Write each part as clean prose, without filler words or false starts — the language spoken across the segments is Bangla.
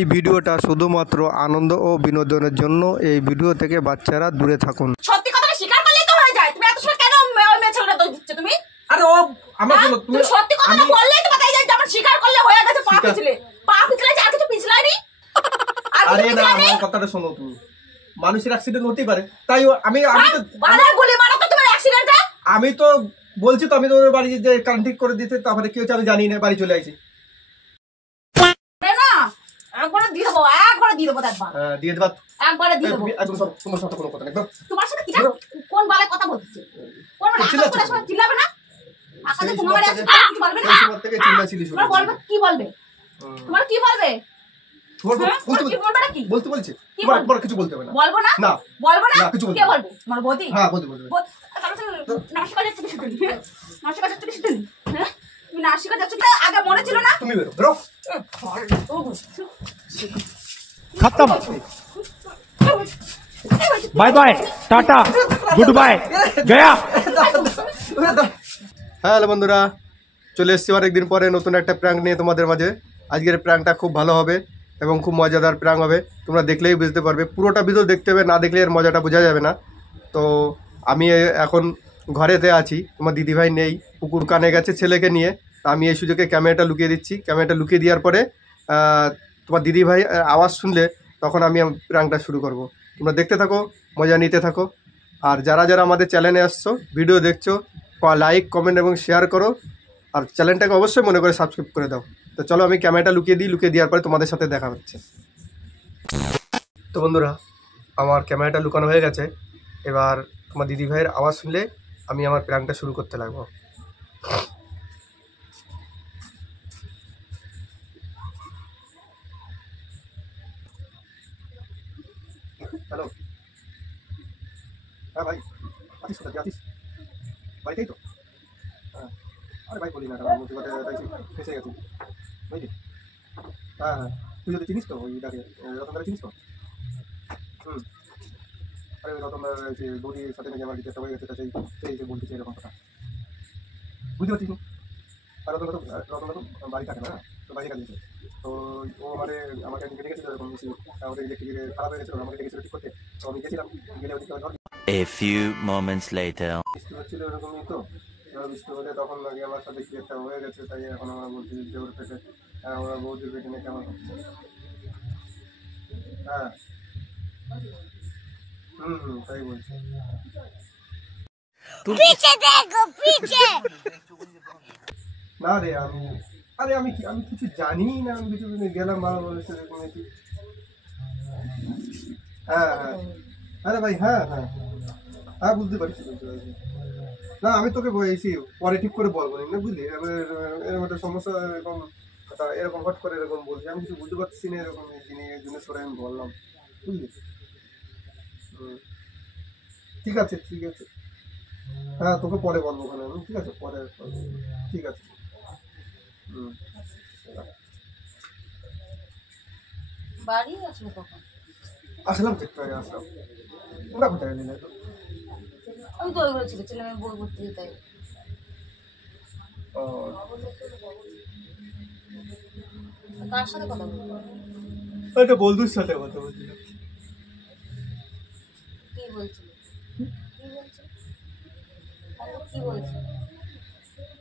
এই ভিডিওটা শুধুমাত্র আনন্দ ও বিনোদনের জন্য। এই ভিডিও থেকে বাচ্চারা দূরে থাকুন। সত্যি কথাটা স্বীকার করলেই তো হয়ে যায়। তুমি এত সময় কেন ওই মেয়ে ছেলেটা দোষ দিচ্ছ তুমি? আরে ও আমার বলো তুমি সত্যি কথাটা বললেই তো বাতাই যায় যেমন স্বীকার করলে হয়ে গেছে। পা পিছলে আর কিছু পিছলাইনি। আরে না আমার কথাটা শোনো তুমি। মানুষের অ্যাক্সিডেন্ট হতেই পারে, তাই আমি তো বালার গুলি মারো তো তোমার অ্যাক্সিডেন্টটা। আমি তো বলছি তো আমি তো ওর বাড়ি যে কারেন্ট ঠিক করে দিতে, তারপরে কি হচ্ছে আমি জানি না, বাড়ি চলে আইছি। না একবারে দিয়ে দেবো, একবারে দিয়ে দেবো একবার। দিয়ে দেবা, একবারে দিয়ে দেবো। একদম তোমার সাথে কোনো কথা নেই। তোমার সাথে কিটা কোন বালায় কথা বলছিস? কোন আকাশ চিল্লাবে না? আকাশে তোমার বাড়ি আছে কিছু বলবে না? এই সময় থেকে চিল্লাচিল্লি শুরু। তোমার বলবে কি বলবে? তোমার কি বলবে? বলতে বলছে তোমার কিছু বলতে হবে না। বলবো না? না বলবো না? কিছু কে বলবে? তোমার বৌদি? হ্যাঁ বলতে বলবে। নাসিকা যাচ্ছে কি শুধু? নাসিকা যাচ্ছে কি শুধু? হ্যাঁ তুমি নাসিকা যাচ্ছ কি আগে মনে ছিল না? তুমি বেরো বেরো। खत्म bye bye tata goodbye गया। হ্যালো বন্ধুরা, চলে এসেছি অনেকদিন পরে নতুন একটা প্র্যাঙ্ক নিয়ে তোমাদের মাঝে। আজকের প্র্যাঙ্কটা খুব ভালো হবে এবং খুব মজাদার প্র্যাঙ্ক হবে। তোমরা দেখলেই বুঝতে পারবে, পুরোটা ভিডিও দেখতে হবে, না দেখলে এর মজাটা বোঝা যাবে না। তো আমি এখন ঘরেতে আছি, তোমার দিদিভাই নেই, পুকুর কানে গেছে ছেলেকে নিয়ে। তা আমি এই সুযোগে ক্যামেরাটা লুকিয়ে দিচ্ছি। ক্যামেরাটা লুকিয়ে দেওয়ার পরে তোমার দিদিভাই আওয়াজ শুনলে তখন আমি প্র্যাঙ্কটা শুরু করব। তোমরা দেখতে থাকো, মজা নিতে থাকো। আর যারা যারা আমাদের চ্যানেলে আসছো, ভিডিও দেখছো, লাইক কমেন্ট এবং শেয়ার করো। আর চ্যানেলটাকে অবশ্যই মনে করে সাবস্ক্রাইব করে দাও। তো চলো আমি ক্যামেরাটা লুকিয়ে দিই, লুকিয়ে দেওয়ার পরে তোমাদের সাথে দেখা হচ্ছে। তো বন্ধুরা, আমার ক্যামেরাটা লুকানো হয়ে গেছে। এবার তোমার দিদিভাইয়ের আওয়াজ শুনলে আমি আমার প্র্যাঙ্কটা শুরু করতে লাগবো। হ্যালো, হ্যাঁ ভাই, আছিস কোথায়? আছিস বাড়িতেই তো? হ্যাঁ, আরে ভাই বলি না, ফেসে গেছি বুঝলি। হ্যাঁ হ্যাঁ, তুই যদি চিনিস তো ওইটাকে, রতনদারে চিনিস তো? হুম, আরে ওই রতনদার যে বৌদির সাথে নাকি আমার ডিটেলসটা হয়ে গেছে, সেই সেই বলতেছে এরকম কথা, বুঝতে পারছিস? আর রতনদা তো বাড়ি থাকে না, তো বাইরে কাজ দিয়েছে। তো ও আমাকে ডেকে গেছিলো এরকম বেশি, আমাদের ইলেকট্রিক খারাপ হয়ে গেছিলো, আমাকে ডেকেছিল ঠিক করতে। তো আমি গেছিলাম, গেলে ওদিকে ধর A few moments later. বৃষ্টি হচ্ছিল এরকমই তো। এবার বৃষ্টি হলে তখন নাকি আমার সাথে কি একটা হয়ে গেছে, তাই এখন আমরা বলছি যে ওর পেটে, ওরা বৌদির পেটে নাকি আমার হচ্ছে। হ্যাঁ তাই বলছি। না রে, আমি কিছু জানি না, আমি কিছু গেলাম বাবা বলেছে এরকম কি। হ্যাঁ হ্যাঁ, আরে ভাই হ্যাঁ হ্যাঁ হ্যাঁ, বুঝতে পারছি। না আমি তোকে বলেছি পরে ঠিক করে বলবো না, বুঝলি। এরকম একটা সমস্যা, এরকম হট করে এরকম বলছি, আমি কিছু বুঝতে পারছি না এরকম জিনিস করে আমি বললাম, বুঝলি। ঠিক আছে ঠিক আছে, হ্যাঁ তোকে পরে বলবো ওখানে আমি, ঠিক আছে পরে, ঠিক আছে। বাড়ি আসবে কখন? আসলাম তো একটু আগে আসলাম। ওরা কোথায় গেলে? আমি তো ওইগুলো ছিল ছেলে মেয়ে বই পড়তে যেতে। কার সাথে কথা বলবো? একটা বন্ধুর সাথে কথা বলছিলাম। কি বলছিল? কি বলছিল?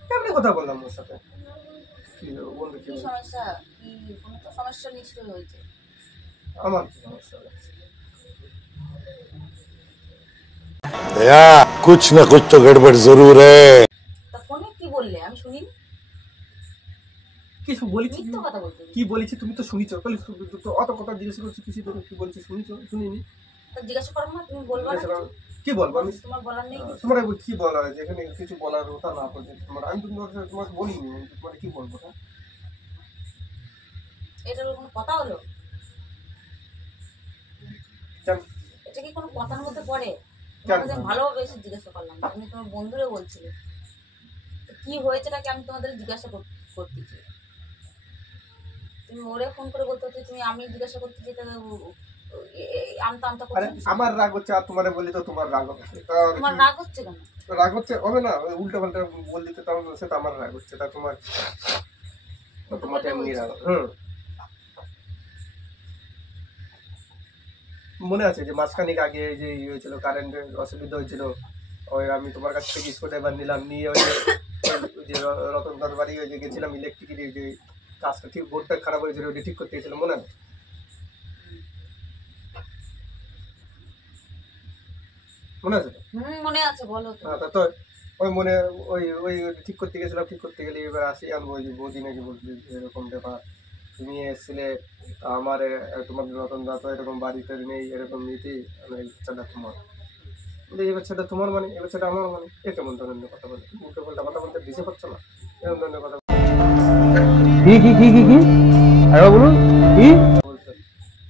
কেমনি কথা বললাম ওর সাথে। কি বন্ধু, কি সমস্যা? কি কোনো তো সমস্যা নিশ্চয়ই হয়েছে। আমার কি সমস্যা? भैया कुछ न कुछ तो गड़बड़ जरूर है। তা ফোনে কি বললে আমি শুনিনি? কিছু বলেছি? মিথ্যা কথা বলতে। কি বলেছি তুমি তো শুনিছো? তাহলে তো অত কথা জিজ্ঞেস করছি, কিছু কি বলেছি শুনিছো? শুনিনি। জিজ্ঞাসা করো না, তুমি বলবা না? কি বলবো আমি? তোমার বলার নেই? তোমার কি বলা হয় যেখানে কিছু বলার কথা না বলছে তোমার, আমি তো তোমাকে বলিনি, তোমার কি বলবো? হ্যাঁ, এটার কোনো কথা হলো? এটা কি কোনো কথার মধ্যে পড়ে? তোমাকে ভালোভাবে এসে জিজ্ঞাসা করলাম, তুমি তোমার বন্ধুরে বলছিলে কি হয়েছেটাকে আমি তোমাদের জিজ্ঞাসা করতেছি। তুমি ওরে ফোন করে বলতে হচ্ছে, তুমি আমি জিজ্ঞাসা করতেছি, আমতা আমতা করছি। আমার রাগ হচ্ছে আর তোমারে বলি তো তোমার রাগ হবে। তোমার রাগ হচ্ছে কেন? রাগ হচ্ছে হবে না, উল্টা পাল্টা বল দিতে, তাহলে সেটা আমার রাগ হচ্ছে। তা তোমার এমনি রাগ। মনে আছে যে মাসখানিক আগে যে ইয়ে হয়েছিল, কারেন্টের অসুবিধা হয়েছিল, ওই আমি তোমার কাছ থেকে স্ক্রুড্রাইভার নিলাম, নিয়ে ওই যে রতনদার বাড়ি ওই যে গেছিলাম ইলেকট্রিকের যে কাজটা ঠিক বোর্ডটা খারাপ হয়েছিল ওটা ঠিক করতে গেছিলাম, মনে আছে? মনে আছে তো? মনে আছে, বলো তো। হ্যাঁ, তা তো ওই মনে ওই ওই ঠিক করতে গেছিলাম, ঠিক করতে গেলে এবার আসি আনবো ওই যে বৌদি নাকি বলছি এরকম ব্যাপার, তুমি এসেছিলে আমার তোমাদের রতনদা তো এরকম বাড়িতে নেই, এরকম নীতি, এই বাচ্চাটা তোমার, এই বাচ্চাটা তোমার মানে এই বাচ্চাটা আমার মানে, এ কেমন ধরনের কথা বলে, উল্টো পাল্টা কথা বলতে দিশে পাচ্ছ না, এরকম ধরনের কথা কি আরে বলুন কি বলছে।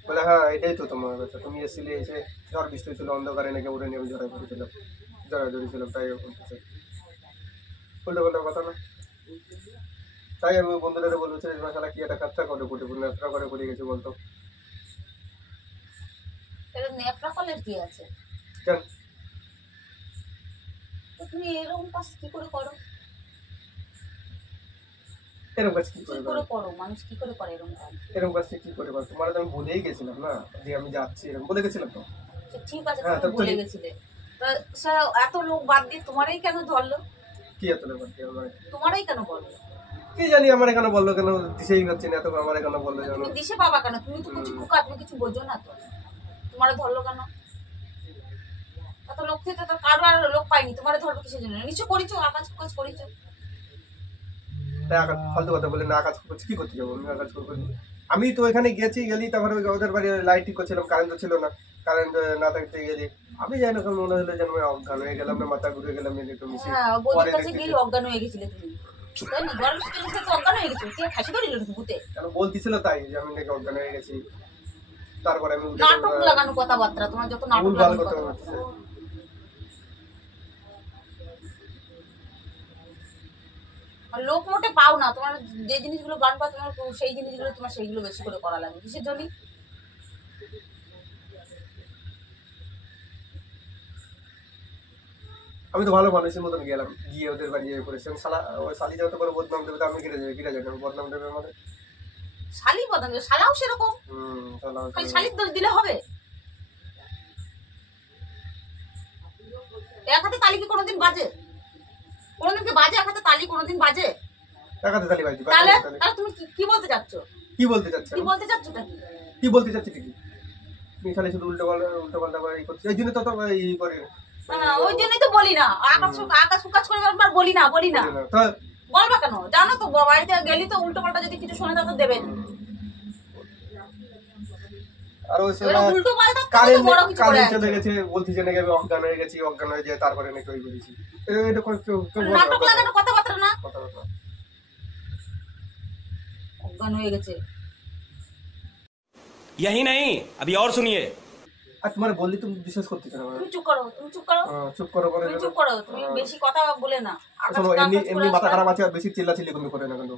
বলে হ্যাঁ এটাই তো তোমার বাচ্চা, তুমি এসেছিলে, এসে ঝড় বৃষ্টি হয়েছিল, অন্ধকারে নাকি উড়ে নিয়ে জড়াই পড়েছিলাম, জড়াজড়ি ছিল, তাই ও বলতেছে উল্টো পাল্টা কথা না। তাই আমি বন্ধুরা বলবো শালা কি একটা কাজটা করে নেত্রা করে পড়ে গেছে বলতো, এটা নেপরা কলের কি আছে? কেন তো তুমি এরকম কাজ কি করে করো? এরকম কাজ কি কি করে করে করো? মানুষ কি করে করে এরকম কাজ? এরকম কাজ কি করে করো? তোমার তো আমি বলেই গেছিলাম না যে আমি যাচ্ছি, এরকম বলে গেছিলাম তো। সে ঠিক আছে, হ্যাঁ, তুমি তা বলে তুমি- গেছিলে, তা সে এত লোক বাদ দিয়ে তোমারই কেন ধরলো? কি এত ব্যাপার কি আমার, তোমারই কেন বললো? কি জানি আমার এখানে বললো কেন, দিশেই হচ্ছে না, এত আমার এখানে বললো যেন তুমি দিশে পাবা কেন? তুমি তো কিছু কুকা, তুমি কিছু বোঝো না তো, তোমার ধরলো কেন? এত লোক থেকে তো কারো আর লোক পাইনি, তোমার ধরবে কিসের জন্য? নিশ্চয় করিছো, আকাশ কুকাজ করিছো। তাই ফালতু কথা বলে না, কাজ করছি, কি করতে যাবো আমি? কাজ করবো আমি তো এখানে গেছি, গেলি তারপরে ওদের বাড়ি লাইট ঠিক করছিলাম, কারেন্ট তো ছিল না, কারেন্ট না থাকতে গেলি আমি জানি না, মনে হলো যেন আমি অজ্ঞান হয়ে গেলাম, না মাথা ঘুরে গেলাম, একটু মিশে হ্যাঁ, বৌদির পরে কাছে দেখতে গিয়ে অজ্ঞান হয়ে গেছিলে তুমি, তাই না? গরম শীতের মধ্যে তো অজ্ঞান হয়ে গেছো, কে ফাঁসি ধরিল তুমি ভূতে? কেন বলতেছিল তাই যে আমি নাকি অজ্ঞান হয়ে গেছি, তারপরে আমি উঠে নাটক লাগানো কথাবার্তা, তোমার যত নাটক ভুলভাল লাগানো কথা কথাবার্তা। বলতেছে। আর লোক মোটে পাও না, তোমার যে জিনিসগুলো গান পাও তোমার সেই জিনিসগুলো তোমার সেইগুলো বেশি করে করা লাগে, কিসের জন্য? আমি তো ভালো মানুষের মতন গেলাম, গিয়ে ওদের বাড়ি গিয়ে পড়েছি, আমি শালা ওই শালি যত করে বদনাম দেবে, তো আমি কিরা জানি বদনাম দেবে মানে। শালি বদন, শালাও সেরকম, শালা খালি শালির দোষ দিলে হবে? এক হাতে তালি কি কোনোদিন বাজে? কোনোদিন কি বাজে এক হাতে তালি? কোনোদিন বাজে? টাকাতে তালি বাজি, তাহলে তাহলে তুমি কি বলতে চাচ্ছ? কি বলতে চাচ্ছি কি বলতে চাচ্ছটা কি? কি বলতে চাচ্ছি ঠিকই, তুমি খালি শুধু উল্টো পাল্টা করে এই করছি, এই জন্য তো এই করে ওই জন্যই তো বলি না, আকাশ উকাশ করে একবার বলি না তো বলবা কেন? জানো তো বাড়িতে গেলি তো উল্টো পাল্টা যদি কিছু শোনে তা তো দেবেন। আর ওই উল্টো পাল্টা বড় কিছু করে কারেন্ট আছে। চলে গেছে, বলতেছে নাকি আমি অজ্ঞান হয়ে গেছি, অজ্ঞান হয়ে যায় তারপরে নাকি ওই করেছি, এটা কেউ বলে নাটক লাগানো কথাবার্তা না, কথা কথা। অজ্ঞান হয়ে গেছে। यही नहीं अभी और सुनिए। আর তোমার বললি তুমি বিশ্বাস করতেছো না মানে? তুমি চুপ করো, তুমি চুপ করো, চুপ করো করে তুমি চুপ করো, তুমি বেশি কথা বলে না। আকাশ শোনো, উকাশ এমনি করে এমনি মাথা আসবা। খারাপ আছে, আর বেশি চিল্লাচিল্লি তুমি করে না কিন্তু,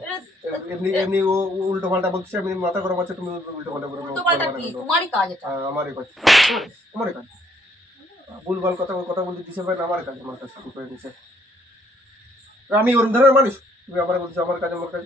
এমনি এমনি ও উল্টো পাল্টা বলছে, আমি মাথা খারাপ আছে, তুমি উল্টো পাল্টা করে উল্টো পাল্টা কি? তোমারই কাজ এটা। আমারই কাজ, আমারই কাজ, ভুলভাল কথা বলতে দিছে ভাই, আমার কাজ, আমার কাজ শুরু করে দিছে, আমি ওরম ধরনের মানুষ, তুমি আমার বলছো আমার কাজ, আমার কাজ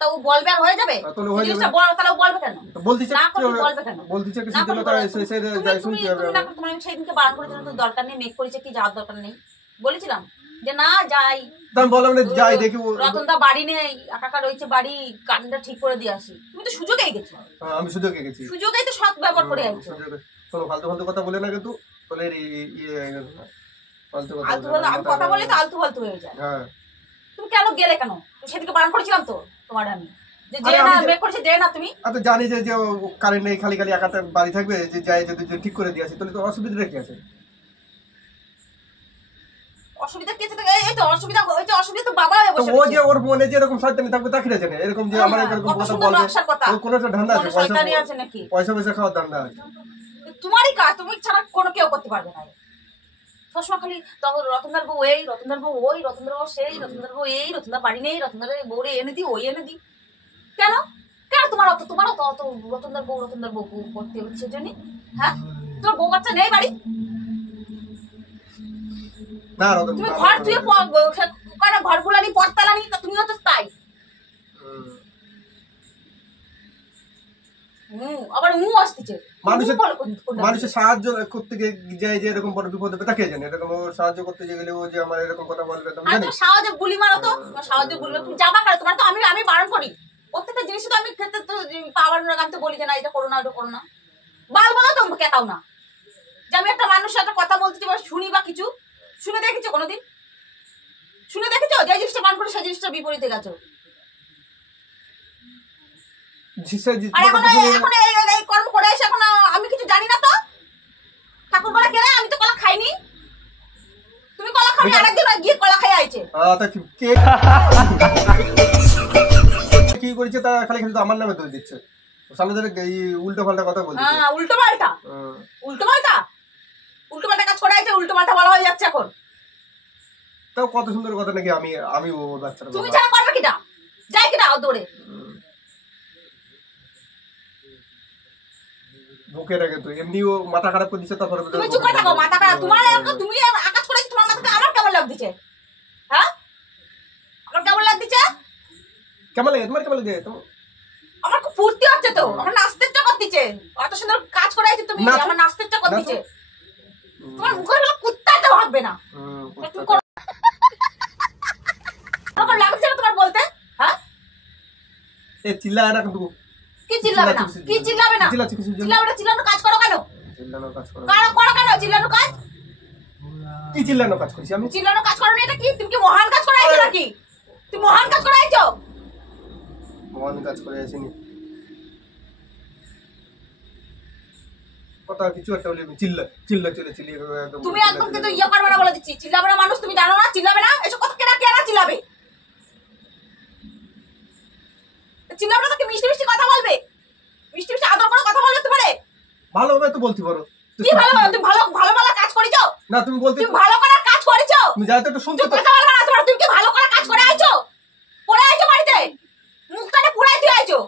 তা ও বলবে আর হয়ে যাবে? তাহলে হয়ে যাবে। জিনিসটা তাহলে ও বলবে কেন? বলতেছে না করলে বলবে কেন? বলতেছে কিছু না দিলে করলে তাই সে যাই শুনতে হবে। তুমি না করলে তোমার আমি সেদিনকে বারণ করেছিলাম তো দরকার নেই, মেক করেছে কি যাওয়ার দরকার নেই বলেছিলাম যে না যাই, তো আমি বললাম না যাই দেখি রতনদা বাড়ি নেই, একাকা রয়েছে বাড়ি, কারেন্টটা ঠিক করে দিয়ে আসি। তুমি তো সুযোগেই গেছো, আমি সুযোগে গেছি, সুযোগেই তো সৎ ব্যবহার করে আনছো। শোনো ফালতু ফালতু কথা বলে না কিন্তু, বলে ফালতু কথা আলতু ফালতু, আমি কথা বলে তো আলতু ফালতু হয়ে যায়। হ্যাঁ তুমি কেন গেলে কেন? সেদিকে বারণ করেছিলাম তো তোমার আমি, যে আরে না আমি যে- মেক করেছে যে না তুমি। আমি তো জানি যে কারেন্ট নেই, খালি খালি একাতে বাড়ি থাকবে, যে যাই যদি ঠিক করে দিয়ে আসি, তাহলে তো অসুবিধা কি আছে? অসুবিধা কি আছে? এই তো অসুবিধা হয়েছে, অসুবিধা তো বাবা তো বসে ও রয়েছে। যে ওর মনে যে এরকম শয়তানি থাকবে তা কিরা জানে, এরকম যে আমার এরকম কত কথা সুন্দর বলবে, নকশার কথা। ওর কোনো একটা ধান্দা আছে, কোনো শয়তানি আছে নাকি? পয়সা খাওয়ার ধান্দা আছে। তোমারই কাজ, তুমি ছাড়া কোনো কেউ করতে পারবে না। সবসময় খালি তখন রতনদার বউ এই, রতনদার বউ ওই, রতনদার বউ সেই, রতনদার বউ এই, রতনদার বাড়ি নেই, রতনদার বউরে এনে দি, ওই এনে দি। কেন কেন তোমার অত অত রতনদার বউ করতে হবে সেজন্য? হ্যাঁ, তোমার বউ বাচ্চা নেই বাড়ি? না রতন তুমি ঘর তুই ঘর গুলানি পরতালানি, তা তুমিও তো তাই। আবার আসতেছে মানুষের সাহায্য করতে যায় যে এরকম বড় বিপদ হবে তাকে জানে, এরকম সাহায্য করতে গেলে ও যে আমার এরকম কথা বলবে আমি জানি। সাহায্যে বুলি মারো তো, সাহায্যে বুলি তুমি যাবা কেন? তোমার তো আমি বারণ করি প্রত্যেকটা জিনিসে তো আমি ক্ষেত্রে তো পাওয়ার আমি তো বলি যে না এটা করো না, ওটা করো না, বাল বলো তো কেটাও না যে আমি একটা মানুষের সাথে কথা বলতেছি বা শুনি বা কিছু শুনে দেখেছো কোনোদিন? শুনে দেখেছো যে জিনিসটা বারণ করে সেই জিনিসটা বিপরীতে গেছো? আর এখন এই কর্ম করে এসে এখন আমি কিছু জানি না তো? ঠাকুর বলে গেলে আমি তো কলা খাইনি, তুমি কলা খাবি আরেকদিন গিয়ে কলা খাই আইছে। কি করেছে তা খালি খালি তো আমার নামে দোষ দিচ্ছে, সামনে ধরে এই উল্টো পাল্টা কথা বলছে। উল্টো পাল্টা উল্টো পাল্টা উল্টো পাল্টা কাজ করে আইছে, উল্টো পাল্টা বলা হয়ে যাচ্ছে এখন। তাও কত সুন্দর কথা নাকি আমি ও বাচ্চারা তুমি ছাড়া করবে কিটা? যাই কিটা দৌড়ে বুকে রাখে তো এমনিও মাথা খারাপ করে দিচ্ছে। তারপরে তুমি চুপ করে থাকো, মাথা খারাপ তোমার, তুমি আকাশ করে তোমার মাথাকে আমার কেমন লাগ দিচ্ছে? হ্যাঁ আমার কেমন লাগ দিচ্ছে? কেমন লাগে তোমার? কেমন লাগে তোমার? আমার খুব ফুর্তি হচ্ছে তো, আমার নাচতে ইচ্ছা করতেছে, অত সুন্দর কাজ করে আইছো তুমি, আমার নাচতে ইচ্ছা করতেছে। তোমার মুখে হলো কুত্তাটা ভাববে না তুমি করো আমার লাগছে না তোমার বলতে? হ্যাঁ এ চিল্লা না কিন্তু কি চিল্লাবে না? কি চিল্লাবে না? চিল্লাবে না? চিল্লানো কাজ করো কেন? চিল্লানো কাজ করো করো কেন চিল্লানো কাজ? কি চিল্লানো কাজ করছি আমি? চিল্লানো কাজ করো না, এটা কি তুমি কি মহান কাজ করে আইছো নাকি? তুমি মহান কাজ করে আইছো? মহান কাজ করে আসিনি, কথা কিছু একটা বলি চিল্লিয়ে একদম। তুমি একদম কিন্তু ইয়ে করবে না বলে দিচ্ছি, চিল্লাবে না মানুষ, তুমি জানো না চিল্লাবে না? এসব কথা কেনা চিল্লাবে? চিল্লাবে না তো কি মিষ্টি মিষ্টি কথা বলবে, মিষ্টি মিষ্টি আদর করে কথা বলতে পারে? ভালোভাবে তো বলতে পারো। কি ভালো? তুমি ভালো কাজ করেছো না, তুমি বলতে তুমি ভালো করে কাজ করেছো, তুমি যাতে একটু শুনতে তো। কথা বলবে না তোমার, তুমি কি ভালো করে কাজ করে আইছো? পড়ে আইছো বাড়িতে মুখটাকে পুরাই দিয়ে আইছো?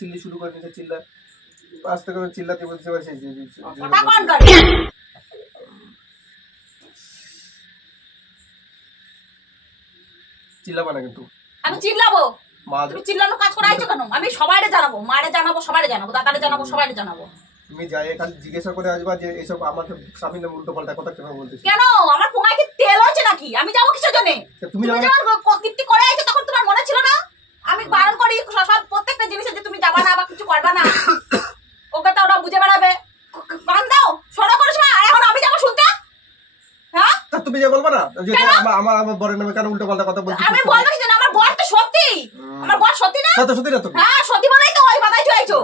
চিল্লি শুরু করে দিচ্ছে, চিল্লা আস্তে করে চিল্লাতে বলতে পারছি চিল্লাবা না কিন্তু। আমি চিল্লাবো? তুমি চিল্লানো কাজ করে আইছো কেন? আমি সবাইরে জানাবো, মারে জানাবো, সবাইরে জানাবো, দাদারে জানাবো, সবাইরে জানাবো। তুমি যাই খালি জিজ্ঞাসা করে আসবা যে এইসব আমাকে স্বামীর নামে উল্টো পাল্টা কথা কেন বলতেছ? কেন আমার পোঙায় কি তেল হচ্ছে নাকি? আমি যাবো কিসের জন্য? তুমি যখন কীর্তি করে আইছো তখন তোমার মনে ছিল না? আমি বারণ করি সব প্রত্যেকটা জিনিসে যে তুমি যাবা না বা কিছু করবা না, ওকে তো ওরা বুঝে বেড়াবে। কান দাও সরা করিস না, আর এখন আমি যাবো শুনতে? হ্যাঁ তুমি যে বলবা না যে আমার বরের নামে কেন উল্টো পাল্টা কথা বলছিস? আমি বলবো কি? আমার বর তো সত্যি, আমার বর সত্যি না? সত্যি না তুমি? হ্যাঁ সত্যি বলেই তো ওই বাদাই আইছো।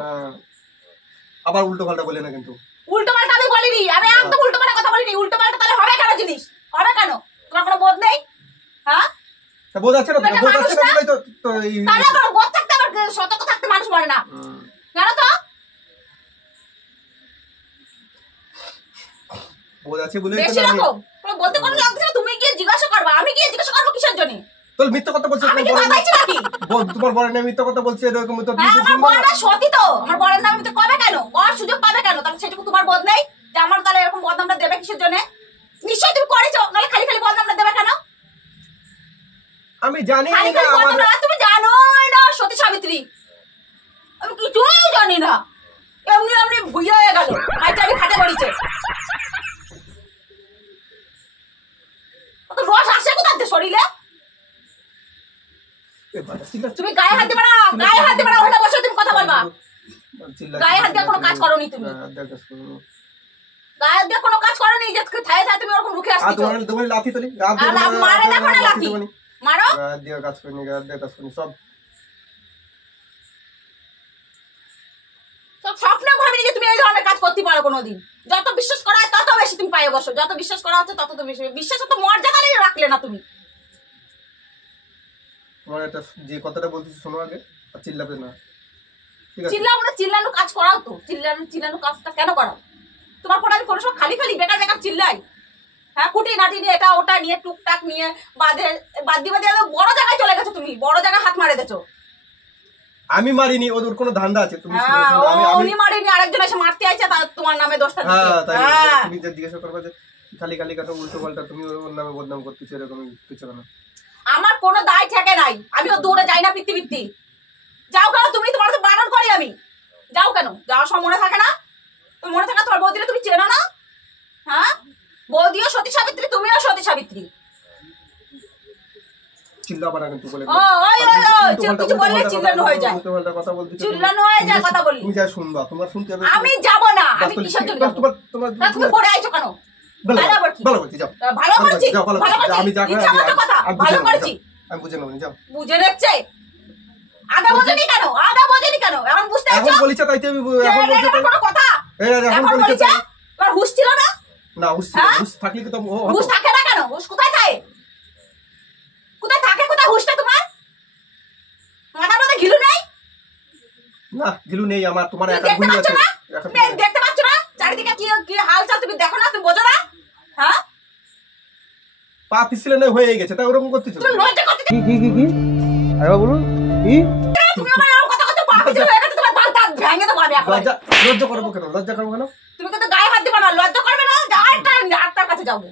আবার উল্টো পাল্টা বলে না কিন্তু। উল্টো পাল্টা আমি বলিনি, আমি একদম উল্টো পাল্টা কথা বলিনি। উল্টো পাল্টা তাহলে হবে কেন জিনিস? হবে কেন? তোমার কোনো বোধ নেই? হ্যাঁ বোধ আছে না? বোধ আছে না বলেই তো তাহলে আবার বোধ থাকতে আবার সতর্ক থাকতে মানুষ মরে না, জানো তো? বোধ আছে বলেই বেশি রকম তুমি বলতে কোনো লাগছে না। তুমি গিয়ে জিজ্ঞাসা করবা, আমি গিয়ে জিজ্ঞাসা করবো কিসের জন্য? তোর মিথ্যা কথা বলছিস? আমি কি বাদাইছি নাকি? তোমার বরের নামে মিথ্যা কথা বলছে এরকম তো। আমার বড়টা সত্যি তো, আমার বরের নামে তো কবে কেন কর সুযোগ পাবে কেন? তাহলে সেটুকু তোমার বোধ নেই যে আমার তাহলে এরকম বদনামটা দেবে কিসের জন্য? নিশ্চয়ই তুমি করেছো, নাহলে খালি খালি বদনামটা দেবে কেন? আমি জানি না। তুমি জানোই না সতী সাবিত্রী, আমি কিছুই জানি না। এমনি এমনি ভুইয়া হয়ে গেল, মাইটা আমি খাটে পড়িছে। রস আসে কোথাতে শরীরে? তুমি গায়ে হাত দিবে না, গায়ে হাত দিবে না, ওখানে বসে তুমি কথা বলবা। গায়ে হাত দিয়ে কোনো কাজ করোনি তুমি, গায়ে দিয়ে কোনো কাজ করোনি যে থায়ে থায়ে তুমি ওরকম মুখে আসছো। তোমার লাথি তোলি মারে দেখো না লাথি মারো, গায়ে দিয়ে কাজ করিনি, গায়ে দিয়ে কাজ করিনি সব স্বপ্ন ভাবিনি যে তুমি এই ধরনের কাজ করতে পারো কোনোদিন। যত বিশ্বাস করা হয় তত বেশি তুমি পায়ে বসো, যত বিশ্বাস করা হচ্ছে তত বেশি। বিশ্বাস তো মর্যাদাই রাখলে না তুমি। তোমার একটা যে কথাটা বলতেছি শোনো আগে, আর চিল্লাবে না, ঠিক আছে? চিল্লাবো না, চিল্লানো কাজ করাও তো। চিল্লানো কাজটা কেন করাও? তোমার পরে আমি কোনো সময় খালি খালি বেকার বেকার চিল্লাই? হ্যাঁ কুটি নাটি নিয়ে এটা ওটা নিয়ে টুকটাক নিয়ে বাদ দিয়ে বড় জায়গায় চলে গেছো তুমি, বড় জায়গায় হাত মারে দেছো। আমি মারিনি, ওদের কোনো ধান্দা আছে। তুমি উনি মারিনি, আরেকজন এসে মারতে আইছে, তোমার নামে দোষটা দিচ্ছে। তুমি যে জিজ্ঞাসা করবে যে খালি খালি কথা উল্টো পাল্টা তুমি ওর নামে বদনাম করতেছো এরকম কিছু না। আমার কোনো দায় থাকে নাই, আমিও দৌড়ে যাই না পিত্তি। যাও কেন তুমি? তোমার তো বারণ করি আমি। যাও কেন? যাওয়ার সময় মনে থাকে না? তুমি মনে থাকে না তোমার বৌদিরে তুমি চেনো না? হ্যাঁ, বৌদিও সতী সাবিত্রী, তুমিও সতী সাবিত্রী। চিল্লাবা না কিন্তু বলে ও ওই ওই ওই কিছু বললে চিল্লানো হয়ে যায়, উল্টো পাল্টা কথা বলতেছো, চিল্লানো হয়ে যায় কথা বললি। তুমি যা শুনবা তোমার শুনতে হবে। আমি যাব না, আমি কিসের জন্য যাব? না তুমি পড়ে আইছো কেন? ভালো বলছি, ভালো বলছি, যাও ভালো করছি, যাও, ভালো ভালো করছি, করছি, আমি যা ইচ্ছা মতো কথা ভালো করছি। আমি বুঝে নেবো, যাও। বুঝে নিচ্ছে আগে বোঝেনি কেন? আগে বোঝেনি কেন? এখন বুঝতে এখন পারছো? বলিছে তাই আমি এখন বলছে তাই কোনো কথা এই এখন এখন বলিছে বলিছে তাই তোর হুঁশ ছিল না? না হুশ হ্যাঁ? হুশ থাকলে কি তো হুঁশ থাকে না কেন? হুঁশ কোথায় থাকে? কোথায় থাকে? কোথায় হুঁশটা তোমার? মাথার মধ্যে ঘিলু নেই? না গিলু নেই আমার, তোমার তুমি একা দেখতে ভুল পাচ্ছ আছে না? একা তুমি দেখতে পাচ্ছ না চারিদিকে কি কি হালচাল? তুমি দেখো না? তুমি বোঝো না? হ্যাঁ, পা পিছলে না হয়ে গেছে তাই ওরকম করতেছো। তুমি লজ্জা করতে কি আরে বলুন কি তুমি আমার এরকম কথা কথা পা পিছলে হয়ে গেছে, তোমার বাল দাঁত ভেঙে দেবো আমি একবার। লজ্জা লজ্জা করবো কেন? লজ্জা করবো কেন? তুমি কিন্তু গায়ে হাত দিবা না, লজ্জা করবে না? আটটার কাছে যাবো।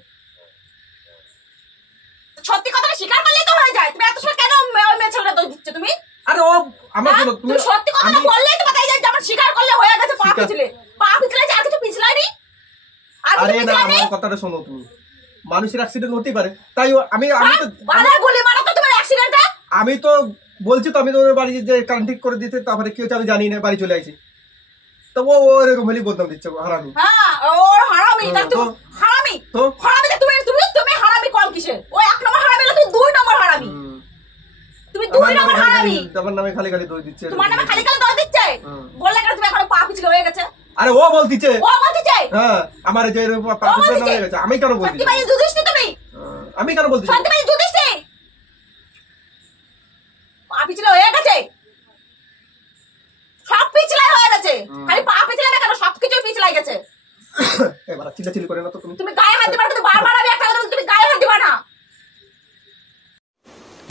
সত্যি কথাটা স্বীকার করলেই তো হয়ে যায়। তুমি এত সময় কেন ওই মেয়ে ছেলেটা দোষ দিচ্ছ তুমি? আরে ও আমার হ্যাঁ? জন্য তুমি সত্যি কথাটা বললেই তো তাই যে আমার স্বীকার করলে হয়ে গেছে। পা পিছলে আর কিছু পিছলাইনি? আর আরে কিছু না পিছলাইনি? আমার কথাটা শোনো তুমি, মানুষের অ্যাক্সিডেন্ট হতেই পারে তাই আমি তো বালার গুলি মারো তো তোমার অ্যাক্সিডেন্টটা। আমি তো বলছি তো আমি তো ওর বাড়ি যে কারেন্ট ঠিক করে দিতে, তারপরে কি হচ্ছে আমি জানি না, বাড়ি চলে আইছি তো ও এরকম হলি বদনাম দিচ্ছে হারামি। হ্যাঁ, ওর হারামি। তা তুমি তো- হারামি তো হারামি তা তুমি হারামি কম কিসের? ও এক নম্বর হারামি না, তুমি দুই নম্বর হারামি। তুমি দুই নম্বর হারামি। আমার নামে খালি খালি দোষ দিচ্ছে। তোমার নামে খালি খালি দোষ দিচ্ছে। বললে কেন তুমি এখন পা পিছলে হয়ে গেছে? আরে ও বলতিছে ও বলছে হ্যাঁ আমার যে এরকম পা পিছলে হয়ে গেছে, আমি কেন বলছি? সত্যি ভাই যুধিষ্ঠি তুমি? আমি কেন বলছি? সত্যি ভাই যুধিষ্ঠি পা পিছলে হয়ে গেছে, সব পিছলাই হয়ে গেছে। খালি পা পিছলে না কেন, সবকিছুই পিছলাই গেছে। এবার চিল্লাচিল্লি করে না তো তুমি। তুমি গায়ে হাত দিবা না, কিন্তু বারবার আমি একটা কথা বলছি, তুমি গায়ে হাত দিবা না।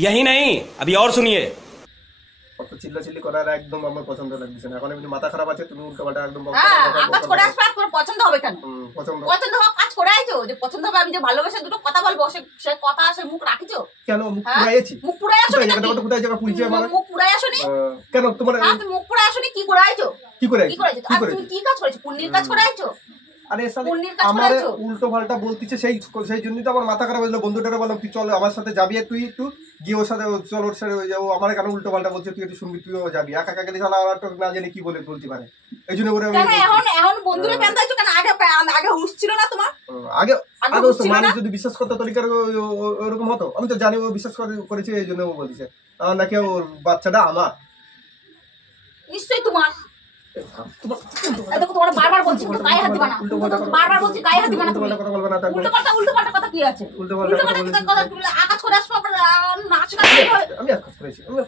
यही नहीं अभी और सुनिए। অত চিল্লাচিল্লি করার একদম আমার পছন্দ লাগছে না। এখন এমনি মাথা খারাপ আছে, তুমি উল্টো পাল্টা একদম হ্যাঁ, আকাশ করে আসবে আর তোমার পছন্দ হবে কেন? পছন্দ পছন্দ হওয়া কাজ করে আইছো, যে পছন্দ হবে আমি যে ভালোবেসে দুটো কথা বলবো সে কথা সে মুখ রাখিছো? কেন মুখ হ্যাঁ? পুরাইছি? মুখ পুরাই আসো কোথায় নাকি? জায়গাটা কোথায় জায়গা পুড়িয়েছি আমার? মুখ পুরাই আসো নি? কেন তোমার হ্যাঁ, তুমি মুখ পুরাই আসো নি? কি করে আইছো? কি করে কি করেছো? আর তুমি কি কাজ করেছো? পুণ্যের কাজ করে আইছো? আরে শালি পুণ্যের কাজ আমার করেছো? উল্টো পাল্টা বলতিছে, সেই জন্যই তো আমার মাথা খারাপ হয়েছিল। বন্ধুটারে বললাম তুই চল আমার সাথে যাবি, তুই একটু গিয়ে ওর সাথে চল, ওর সাথে যাবো। আমার কেন উল্টো পাল্টা বলছে, তুই একটু শুনবি, তুইও যাবি। একা একা গেলে শালা আর তো না জানি কি বলতে পারে, এই জন্য ওরে কেন এখন বন্ধুরে কেন তাইছো কেন? আগে হুঁশ ছিল না তোমার? আগে আগে আগে বুঝছিল মানুষ না? যদি বিশ্বাস করতে তরিকার ওরকম হতো। আমি তো জানি ও বিশ্বাস করেছে, এই জন্য ও বলছে নাকি ওর বাচ্চাটা আমার। নিশ্চয়ই তোমার। দেখো তোমার বারবার বলছি কিন্তু গায়ে হাত দিবা না। বারবার বলছি গায়ে হাত দিবা না তুমি। কথা বলবে না তারপরে উল্টো পাল্টা কথা কি আছে? উল্টো পাল্টা কথা তুমি আকাশ করে আসবো আবার নাচ গান হবে। আমি এক কাজ করেছি, তোমাকে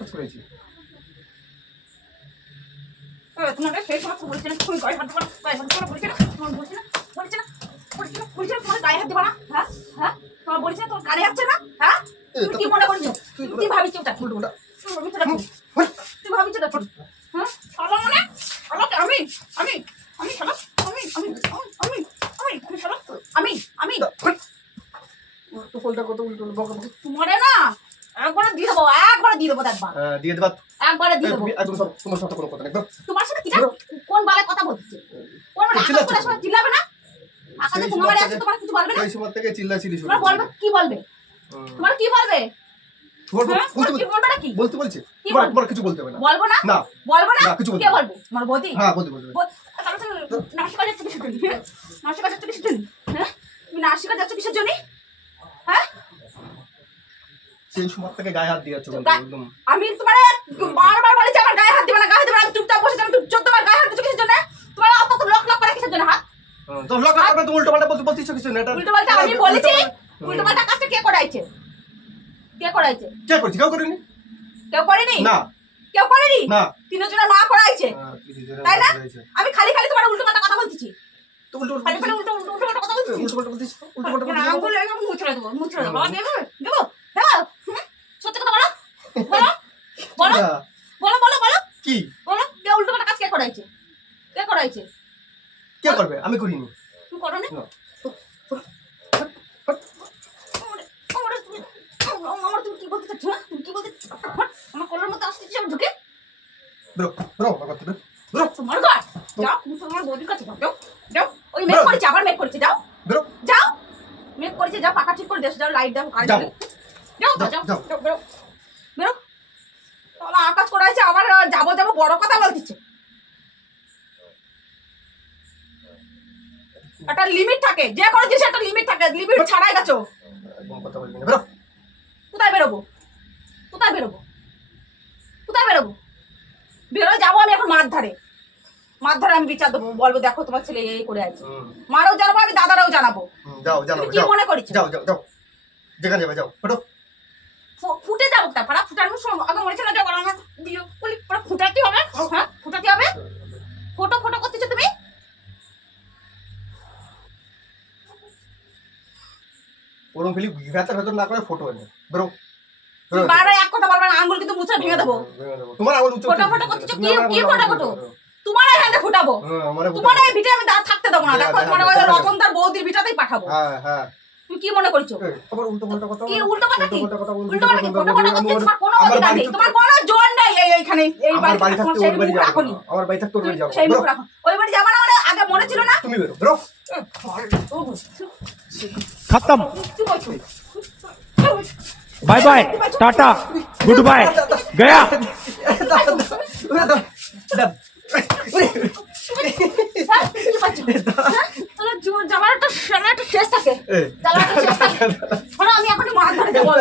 সেই সময় বলছি না তুমি গায়ে হাত দিবা না, গায়ে হাত দিবা না বলছি না, তোমার বলছি না তোমার গায়ে হাত দিবা না। হ্যাঁ হ্যাঁ, তোমার বলছি না, তোমার কানে যাচ্ছে না? হ্যাঁ, তুমি কি মনে করছো? তুই ভাবিছো ওটা কি? তুই ভাবিছো ওটা কি? হ্যাঁ, শালা মানে আমাকে আমি শালা আমি তো ফলটা কত উল্টো বকা বকা তোমারে না একবারে দিয়ে দেবো একবার। দিয়ে দেবা একবারে দিয়ে দেবো। একদম তোমার সাথে কোনো কথা নেই। তোমার সাথে কিটা কোন বালে কথা বলছিস? কোন বালে আকাশ করে আসবে চিল্লাবে না? আকাশে তোমার বাড়ি আছে, তোমার কিছু বলবে না? এই সময় থেকে চিল্লাচিল্লি শুরু তোমার বলবে কি বলবে? তোমার কি বলবে? হ্যাঁ? কি বলবে নাকি? বলতে বলছে কি বলবে? তোমার কিছু বলতে হবে না। বলবো না? না বলবো না? না, কিছু বলবে কে না। বলবে? আমার বৌদি? হ্যাঁ বলতে বলতে নাসিকা যাচ্ছে কিসের জন্য? হ্যাঁ? নাসিকা যাচ্ছে কিসের জন্য? হ্যাঁ? তুমি নাসিকা যাচ্ছ কিসের জন্য? হ্যাঁ? সেই সময় থেকে গায়ে হাত দিয়ে যাচ্ছ একদম। আমি তোমার বারবার বলেছি আমার গায়ে হাত দিবে না, আমি চুপচাপ বসে আমি 14 বার গায়ে হাত দিচ্ছ কিসের জন্য? তোমার অত লক করে কিসের জন্য? হাত তো লোক আপনি তো উল্টো পাল্টা বলতেছ কিছু না। এটা উল্টো পাল্টা আমি বলেছি। উল্টো পাল্টা কাজটা কে করাইছে? কে করছি? কেউ করেনি। কেউ করেনি? না কেউ করেনি? না তিনজনের মা করাইছে, তাই না? আমি খালি তোমার উল্টো পাল্টা কথা বলতেছি। তো উল্টো খালি উল্টো পাল্টা কথা বলতেছি। উল্টো পাল্টা বলছিস, উল্টো পাল্টা না, বলছিস। বলে এরকম মুছড়ে দেবো। দেবো। হুম? সত্যি কথা বলো। বলো কি কে উল্টো পাল্টা কাজ কে করাইছে? কে করাইছে? কে করবে? আমি করিনি। তুমি করো না? না। বলতে চাচ্ছ? হ্যাঁ? তুমি কি বলতে হ্যাঁ? আমার কলের মধ্যে আসতে চাও ঢুকে? ব্রো ব্রো আমার কথা ব্রো তোমার ঘর যাও, তুমি তোমার বৌদির কাছে যাও, যাও যাও। ওই মেক করেছে, আবার মেক করেছে, যাও ব্রো যাও। মেক করেছে, যাও পাকা ঠিক করে দেশ, যাও লাইট দাও, কাজ যাও। যাও যাও যাও, যাও যাও। বেরো বেরো। তাহলে আকাশ করা হয়েছে, আবার যাবো যাবো বড় কথা বলতেছে। একটা লিমিট থাকে, যে কোনো জিনিসের একটা লিমিট থাকে, লিমিট ছাড়াই গেছো। একদম কথা বলবি না ব্রো। কোথায় বেরোবো? কোথায় বেরোবো? কোথায় বেরোবো? বেরোয় যাবো আমি এখন মাঠ ধারে। মাঠ ধারে আমি বিচার দেবো, বলবো দেখো তোমার ছেলে এই করে আছে। মারাও জানাবো, আমি দাদারাও জানাবো। যাও জানো তুমি কি যাও মনে করেছো? যাও যাও যাও যেখানে যাবে যাও ব্রো। ফুটে যাবো, তারপর ফুটানোর সময় আগে মনে ছিল না, যখন আমার দিয়ে বলি ফুটাতে হবে, হ্যাঁ ফুটাতে হবে। ফটো ফটো করতেছো তুমি? ওরম ফেলি ভেতর ভেতর না করে ফটো এনে ব্রো। তুমি বারবার এক কথা বলবে না, আঙ্গুল কিন্তু মুছে ভেঙে দেবো। তোমার আঙুল উচ্চ ফটো ফটো করতেছো কি? কি ফটো ফটো? তোমার এখানে ফুটাবো, আমার তোমার এই ভিটে আমি দাঁত থাকতে দেবো না। দেখো তোমার ওই রতন তার বৌদির ভিটাতেই পাঠাবো। হ্যাঁ হ্যাঁ তুমি কি মনে করছো? তোমার উল্টো পাল্টা কথা কি উল্টো পাল্টা কি? কথা বলছো, উল্টো পাল্টা কি? ফটো ফটো করতে তোমার কোনো আমার অধিকার বাড়ি নেই, তো- তোমার কোনো জোর নেই এইখানে এই আমার বাড়ি বাড়ি থাকতে সেই ওর বাড়ি মুখ যাবো রাখোনি। না। আমার বাড়ি থাকতে ওর বাড়ি যাবো সেই ব্রো। মুখ রাখো, ওই বাড়ি যাবা না মানে আগে মনে ছিল না? তুমি বেরো ব্রো। खत्म। কি বলছো? Bye bye, tata, goodbye, गया। হ্যাঁ, কি পাচ্ছ? হ্যাঁ? তাহলে যাবার একটা সময় একটা শেষ থাকে, যাবার একটা শেষ থাকে। শোনো, আমি এখন মাছ ধরে যাবো।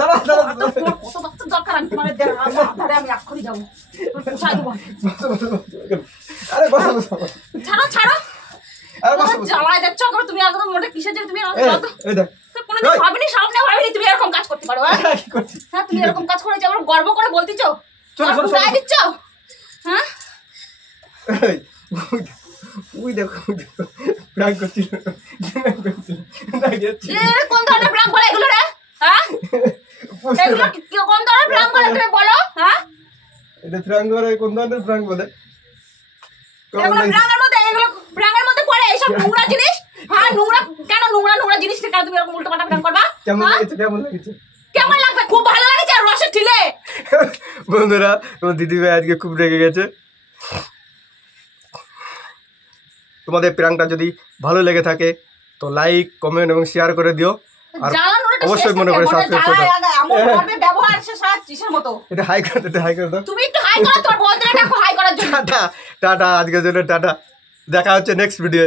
দাঁড়া দাঁড়া তোমার কত বাচ্চার দরকার, আমি তোমার ধরে আমি এক্ষুনি যাবো, পোষায় দেবো। আরে বসো বসো ছাড়ো ছাড়ো, আরে বসো বসো। জ্বালায় যাচ্ছ এখন তুমি, একদম মোটে কিসের জন্য তুমি এই দেখ কোনোদিন ভাবিনি, সামনে ভাবিনি তুমি এরকম কাজ করতে পারো। হ্যাঁ কি করছিস? হ্যাঁ, তুমি এরকম কাজ করে যাবো গর্ব করে বলতেছো, চলো, চলো, চলো। গায়ে দিচ্ছ। হ্যাঁ এই, ওই দেখো প্র্যাঙ্ক করছিল এ কোন ধরনের প্রাঙ্ক বলে এগুলো রে? হ্যাঁ এগুলো কোন ধরনের প্রাঙ্ক বলে তুমি বলো? হ্যাঁ এটা প্র্যাঙ্ক করে কোন ধরনের প্র্যাঙ্ক বলে? এগুলো প্রাঙ্কের মধ্যে, এগুলো প্রাঙ্কের মধ্যে পড়ে এইসব নোংরা জিনিস। হ্যাঁ নোংরা কেন? নোংরা নোংরা জিনিস থেকে তুমি এরকম উল্টো পাল্টা প্রাঙ্ক করবা? কেমন হ্যাঁ? লাগছে কেমন লাগছে? কেমন লাগবে? খুব ভালো লাগছে, আর রসের ঠিলে। বন্ধুরা তোমার দিদি ভাই আজকে খুব রেগে গেছে। তোমাদের প্র্যাঙ্কটা যদি ভালো লেগে থাকে তো লাইক কমেন্ট এবং শেয়ার করে দিও। আর জ্বালানোর একটা অবশ্যই শেষ মনে থাকে, করে মনে সাবস্ক্রাইব করে জ্বালায় দাও। এমন করবে ব্যবহার সে সারা চিসের মতো। এটা হাই করে দাও, এটা হাই করে দাও। তুমি একটু হাই করো, তোর বলতে দেখো হাই করার জন্য। টাটা টাটা, আজকের জন্য টাটা। দেখা হচ্ছে নেক্সট ভিডিও।